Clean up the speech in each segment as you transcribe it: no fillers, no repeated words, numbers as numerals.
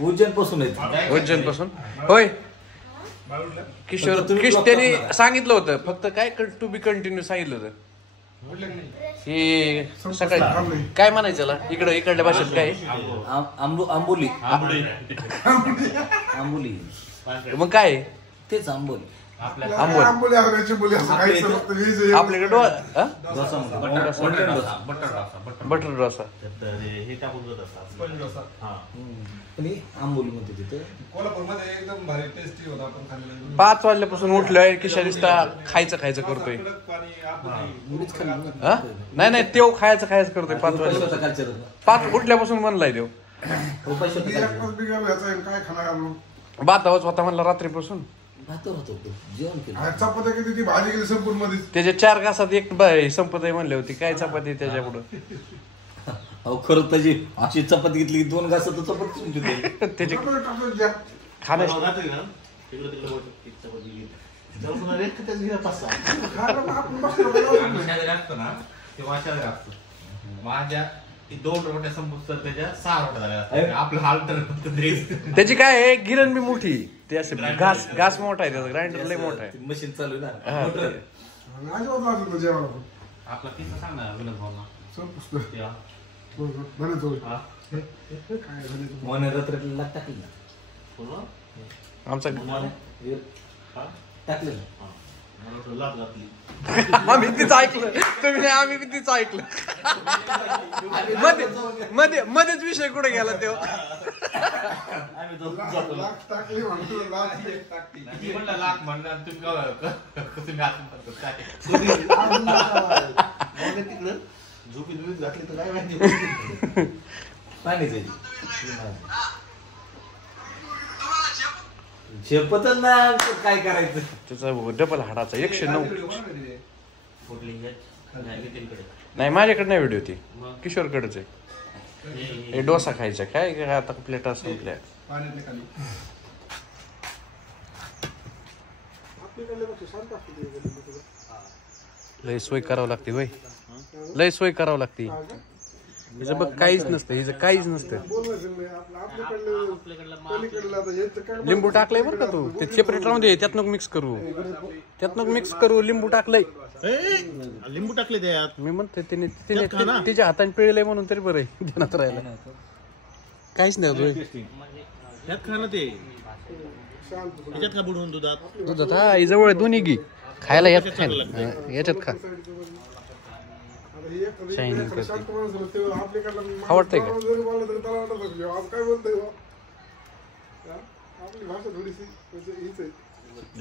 उज्जैन पासून आहेत. उज्जैन पासून होय. किशोर त्यांनी सांगितलं होतं फक्त काय टू बी कंटिन्यू सांगितलं होतं. हे सकाळी काय म्हणायचं इकडल्या भाषेत काय आंबोली मग काय तेच आंबोली. आपल्याकडे बटर डोसा आंबोली मध्ये तिथे 5 वाजल्यापासून उठलोय किशोरिस्ता खायचं करतोय. नाही तेव खायचं करतोय 5 वाजल्यापासून. 5 उठल्यापासून म्हणलाय देव भातावच होता म्हणला रात्रीपासून. जेवण केलं चपात्या किती ती भाजी केली संपूर्ण मध्ये. त्याच्या 4 घासात एक संपत आहे म्हणले होती. काय चपाती त्याच्या पुढं. अहो खरं त्याची अशी चपाती घेतली 2 घासात चपाती त्याची त्याची काय आहे गिरण बी मोठी. ते असे घास मोठा आहे. त्याचा ग्राइंडर लय मोठा आहे. मशीन चालू ना. आपला किस्सा सांग ना विनोद भाऊना. आमचा टाकलं आम्ही तीच ऐकलं. तुम्ही आम्ही तीच ऐकलं. मध्येच विषय कुठे गेला तेव्हा. लाख म्हणणार तुम्ही झोपीत घातली तर काय माहिती. पाणी झेपतच ना काय करायचं. त्याचा डबल हाडाचा 109. नाही माझ्याकडे नाही व्हिडिओ ती किशोरकडेच आहे. हे डोसा खायचा काय आता प्लेटा संपल्या. लय सोय करावं लागते वय. लय सोय करावं लागते. हिचं बघ काहीच नसतं. हिचं काहीच नसतं. लिंबू टाकलंय बरं का तू. ते सेपरेट राहून दे. त्यातनं मिक्स करू. लिंबू टाकलंय. लिंबू टाकले त्यात. मी म्हणते तिच्या हाताने पिळलंय म्हणून तरी बरं आहे. ध्यानात राहिलं. काहीच नाही त्यात खा ना ते. त्याच्यात खा बुडवून दुधात. हा जवळ दोन्ही घे खायला. याच्यात खा. आवडतंय का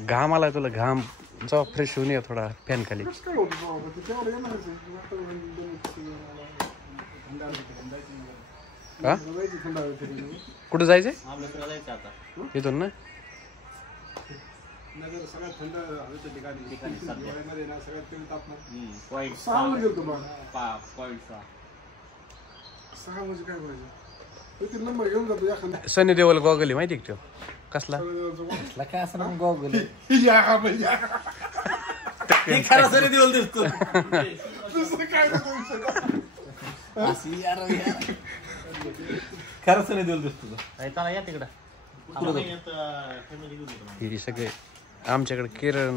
घाम आलाय तुला. घाम जाऊ फ्रेश होऊन या थोडा फॅन खाली. कुठं जायचंय इथून ना. सगळ्यात थंड हवेच्या ठिकाणी सगळ्यात तेल तापमान. सनी देओल गॉगल माहिती का तो कसला. काय असं गॉगल खरं देऊन दिसतो. खरं सनी देऊन दिसतो. या तिकडं हे सगळे आमच्याकडे केरळ.